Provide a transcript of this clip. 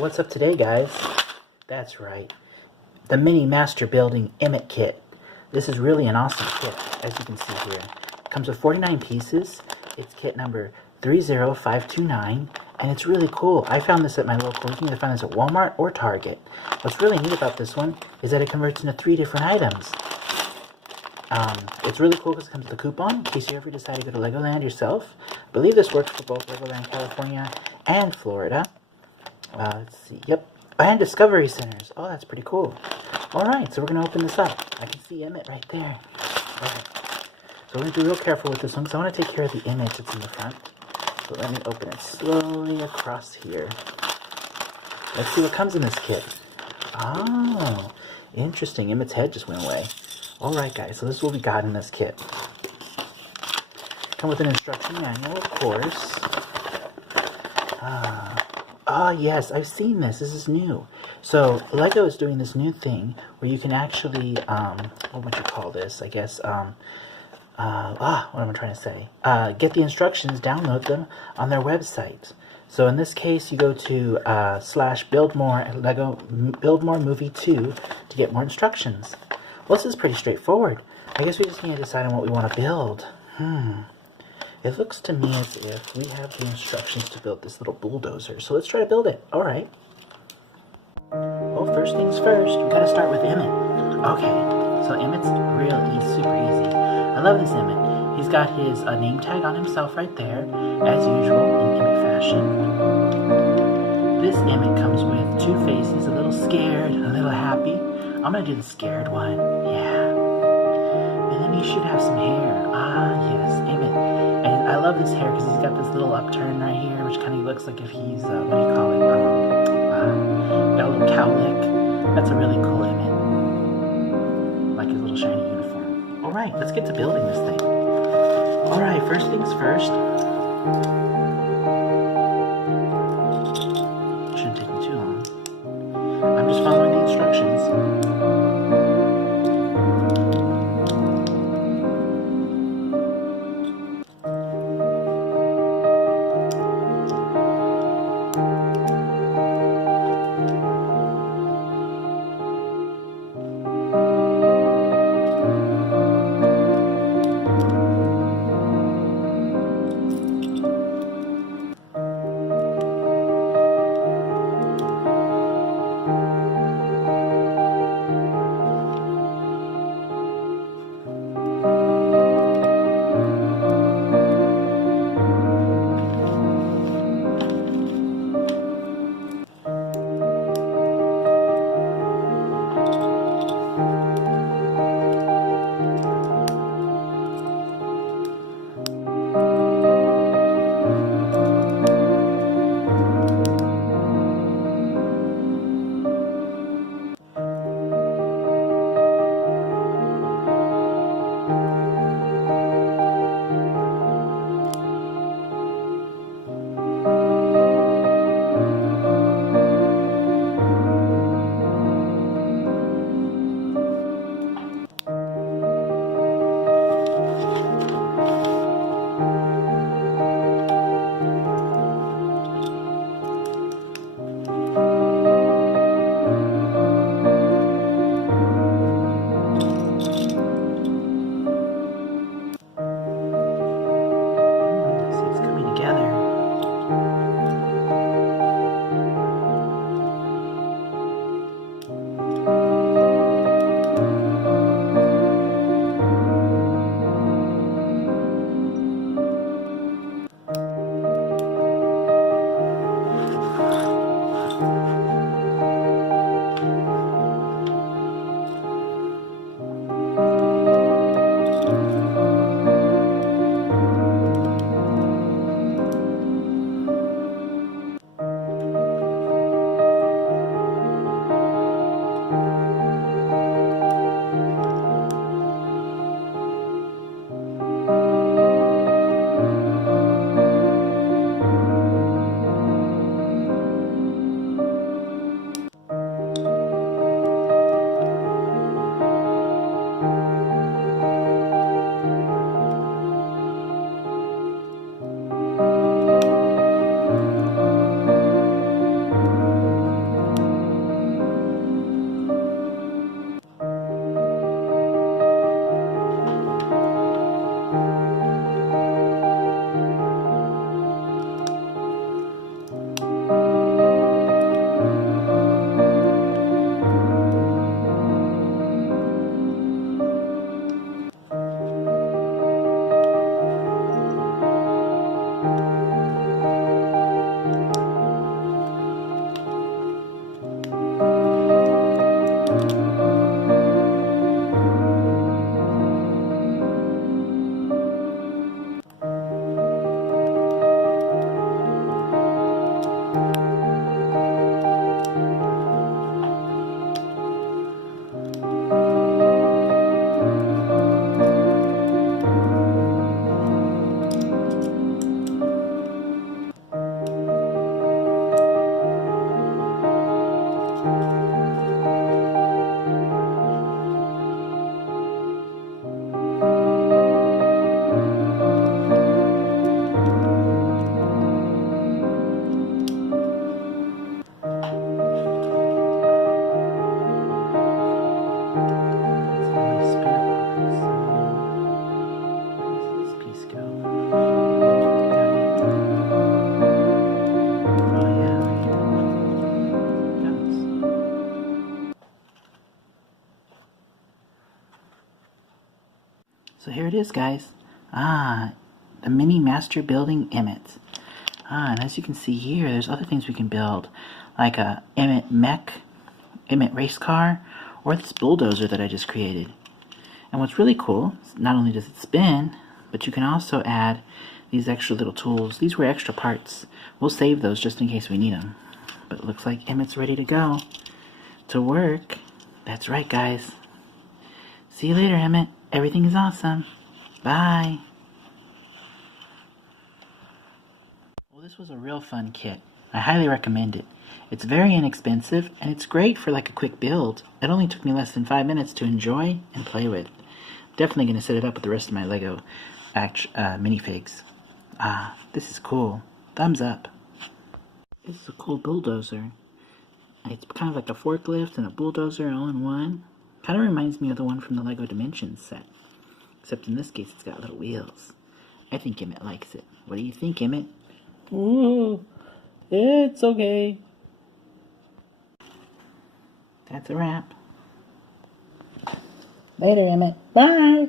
So what's up today, guys? That's right, the Mini Master Building Emmet Kit. This is really an awesome kit, as you can see here. It comes with 49 pieces. It's kit number 30529, and it's really cool. I found this at my local, you can either find this at Walmart or Target. What's really neat about this one is that it converts into 3 different items. It's really cool because it comes with a coupon in case you ever decide to go to Legoland yourself. I believe this works for both Legoland California and Florida. Let's see, yep, and Discovery Centers. Oh, that's pretty cool. Alright, so we're going to open this up. I can see Emmet right there. Right. So we're going to be real careful with this one because I want to take care of the image that's in the front. So let me open it slowly across here. Let's see what comes in this kit. Oh, interesting. Emmet's head just went away. Alright guys, so this is what we got in this kit. Come with an instruction manual, of course. Yes, I've seen this. This is new. So, Lego is doing this new thing where you can actually, what would you call this? I guess, what am I trying to say? Get the instructions, download them on their website. So in this case, you go to /BuildMore Lego BuildMore Movie 2 to get more instructions. Well, this is pretty straightforward. I guess we just need to decide on what we want to build. It looks to me as if we have the instructions to build this little bulldozer. So let's try to build it. Alright. Well, first things first, we gotta start with Emmet. Okay, so Emmet's super easy. I love this Emmet. He's got his name tag on himself right there, as usual, in Emmet fashion. This Emmet comes with 2 faces, a little scared, a little happy. I'm gonna do the scared one. Yeah. And then he should have some hair. Yes, Emmet. And I love this hair because he's got this little upturn right here, which kind of looks like if he's, what do you call it? Got a little cowlick. That's a really cool Emmet. Like his little shiny uniform. Alright, let's get to building this thing. Alright, first things first. Shouldn't take me too long. I'm just following the instructions. it is, guys. Ah, the mini master building Emmet. Ah, and as you can see here, there's other things we can build, like a Emmet mech, Emmet race car, or this bulldozer that I just created. And what's really cool, not only does it spin, but you can also add these extra little tools. These were extra parts. We'll save those just in case we need them. But it looks like Emmet's ready to go. To work. That's right, guys. See you later, Emmet. Everything is awesome. Bye. Well, this was a real fun kit. I highly recommend it. It's very inexpensive, and it's great for like a quick build. It only took me less than 5 minutes to enjoy and play with. Definitely going to set it up with the rest of my Lego minifigs. Ah, this is cool. Thumbs up. This is a cool bulldozer. It's kind of like a forklift and a bulldozer all in one. Kind of reminds me of the one from the Lego Dimensions set. Except in this case, it's got little wheels. I think Emmet likes it. What do you think, Emmet? Ooh, it's okay. That's a wrap. Later, Emmet. Bye.